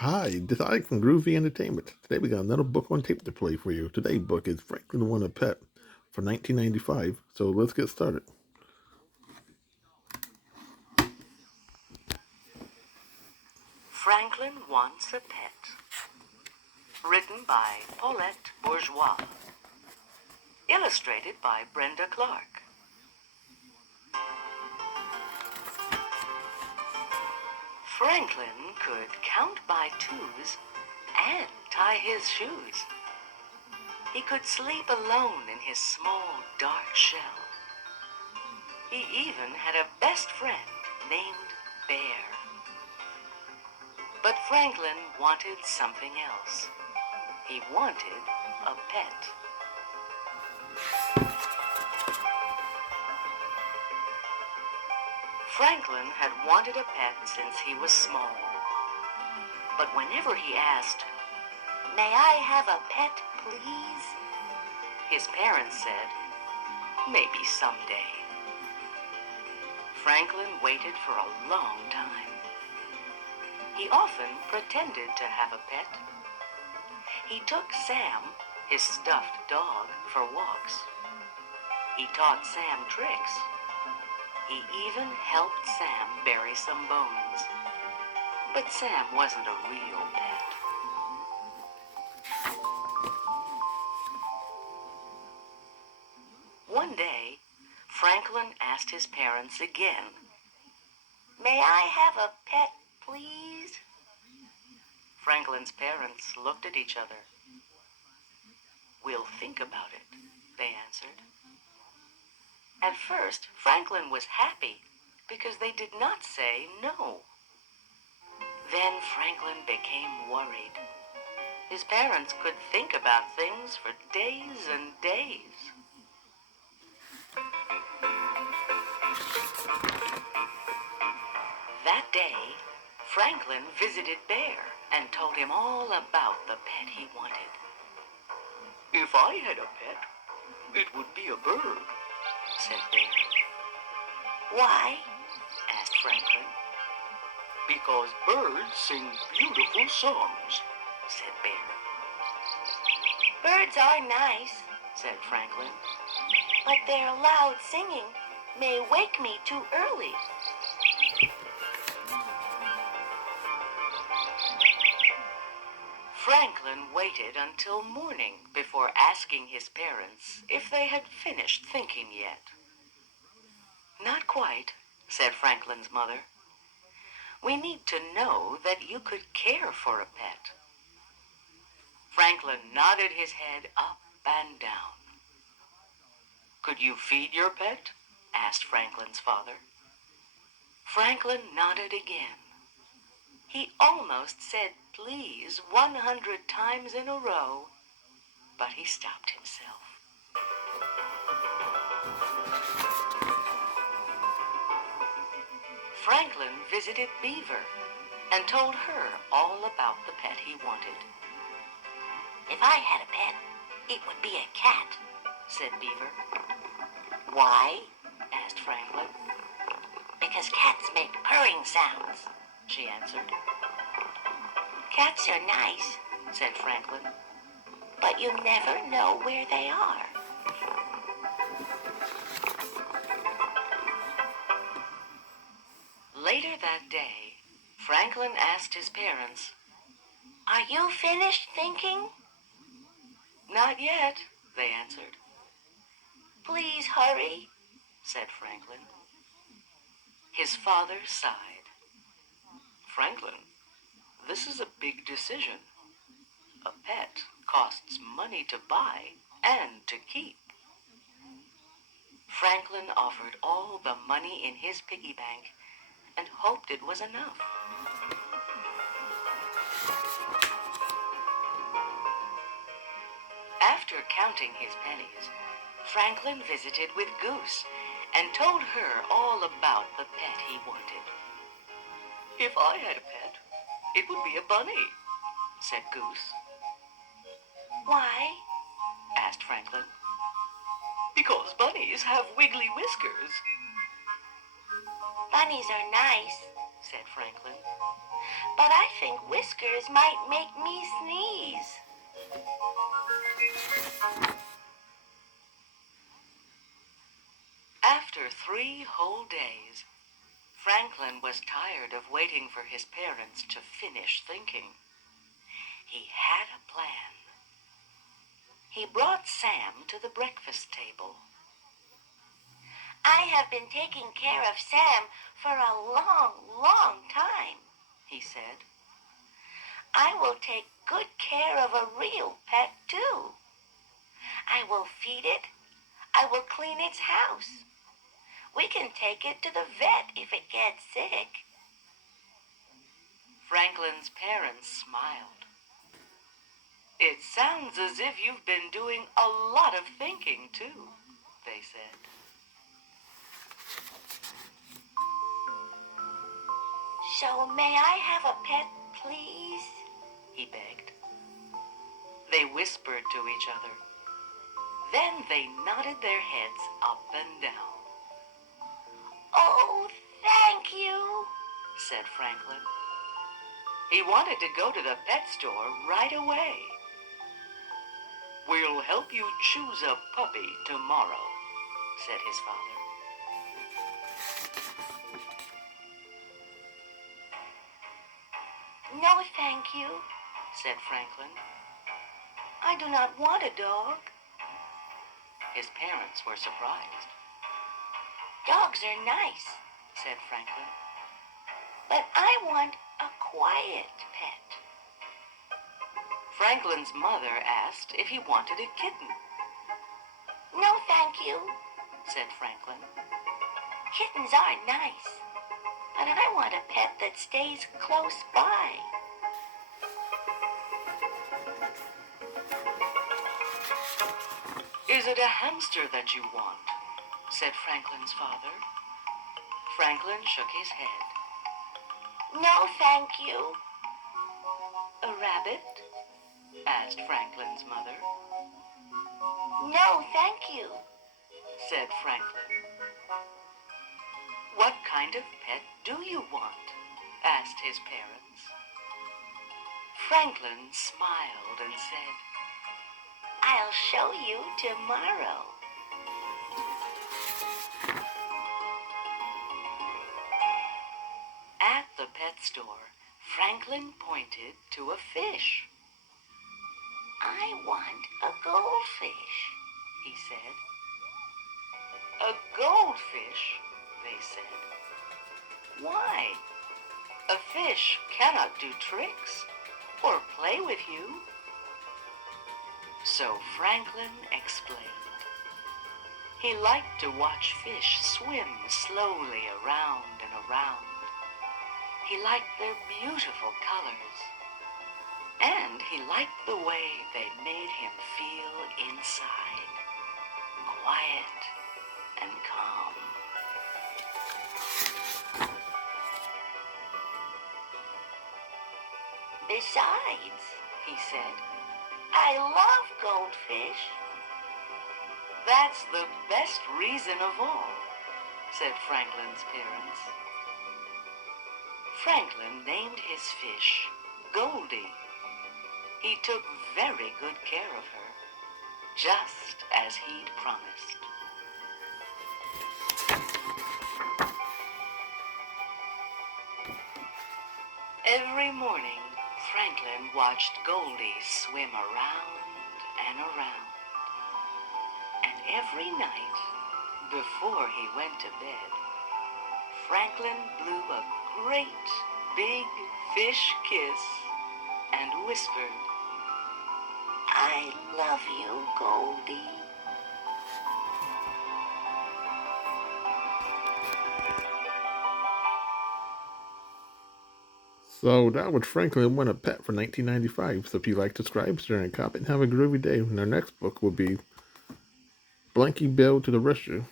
Hi, this is Ike from Groovy Entertainment. Today we got another book on tape to play for you. Today's book is Franklin Won a Pet for 1995. So let's get started. Franklin Wants a Pet. Written by Paulette Bourgeois. Illustrated by Brenda Clark. Franklin could count by twos and tie his shoes. He could sleep alone in his small dark shell. He even had a best friend named Bear. But Franklin wanted something else. He wanted a pet. Franklin had wanted a pet since he was small. But whenever he asked, "May I have a pet, please?" his parents said, "Maybe someday." Franklin waited for a long time. He often pretended to have a pet. He took Sam, his stuffed dog, for walks. He taught Sam tricks. He even helped Sam bury some bones. But Sam wasn't a real pet. One day, Franklin asked his parents again, "May I have a pet, please?" Franklin's parents looked at each other. "We'll think about it," they answered. At first, Franklin was happy because they did not say no. Then Franklin became worried. His parents could think about things for days and days. That day, Franklin visited Bear and told him all about the pet he wanted. "If I had a pet, it would be a bird," said Bear. "Why?" asked Franklin. "Because birds sing beautiful songs," said Bear. "Birds are nice," said Franklin, "but their loud singing may wake me too early." Franklin waited until morning before asking his parents if they had finished thinking yet. "Not quite," said Franklin's mother. "We need to know that you could care for a pet." Franklin nodded his head up and down. "Could you feed your pet?" asked Franklin's father. Franklin nodded again. He almost said please 100 times in a row, but he stopped himself. Franklin visited Beaver and told her all about the pet he wanted. "If I had a pet, it would be a cat," said Beaver. "Why?" asked Franklin. "Because cats make purring sounds," she answered. "Cats are nice," said Franklin, "but you never know where they are." Later that day, Franklin asked his parents, "Are you finished thinking?" "Not yet," they answered. "Please hurry," said Franklin. His father sighed. "Franklin, this is a big decision. A pet costs money to buy and to keep." Franklin offered all the money in his piggy bank and hoped it was enough. After counting his pennies, Franklin visited with Goose and told her all about the pet he wanted. "If I had a pet, it would be a bunny," said Goose. "Why?" asked Franklin. "Because bunnies have wiggly whiskers." "Bunnies are nice," said Franklin, but I think Whiskers might make me sneeze. After 3 whole days, Franklin was tired of waiting for his parents to finish thinking. He had a plan. He brought Sam to the breakfast table. I have been taking care of Sam for a long time, he said. I will take good care of a real pet, too. I will feed it. I will clean its house. We can take it to the vet if it gets sick. Franklin's parents smiled. It sounds as if you've been doing a lot of thinking, too, they said. So may I have a pet, please? He begged. They whispered to each other. Then they nodded their heads up and down. Oh, thank you, said Franklin. He wanted to go to the pet store right away. We'll help you choose a puppy tomorrow, said his father. No, thank you, said Franklin. I do not want a dog. His parents were surprised. Dogs are nice, said Franklin. But I want a quiet pet. Franklin's mother asked if he wanted a kitten. No, thank you, said Franklin. Kittens are nice, but I want a pet that stays close by. Is it a hamster that you want? Said Franklin's father. Franklin shook his head. No, thank you. A rabbit? Asked Franklin's mother. No, thank you, said Franklin. What kind of pet do you want? Asked his parents. Franklin smiled and said, I'll show you tomorrow. At the pet store, Franklin pointed to a fish. I want a goldfish, he said. A goldfish, they said. Why? A fish cannot do tricks or play with you. So Franklin explained. He liked to watch fish swim slowly around and around. He liked their beautiful colors. And he liked the way they made him feel inside. Quiet and calm. Besides, he said, I love goldfish. That's the best reason of all, said Franklin's parents. Franklin named his fish Goldie. He took very good care of her, just as he'd promised. Every morning, Franklin watched Goldie swim around and around. And every night, before he went to bed, Franklin blew a great big fish kiss and whispered, I love you, Goldie. So that was Franklin Won a Pet for 1995. So if you like, subscribe, share, and comment, and have a groovy day. And our next book will be Blanky Bill to the Rescue.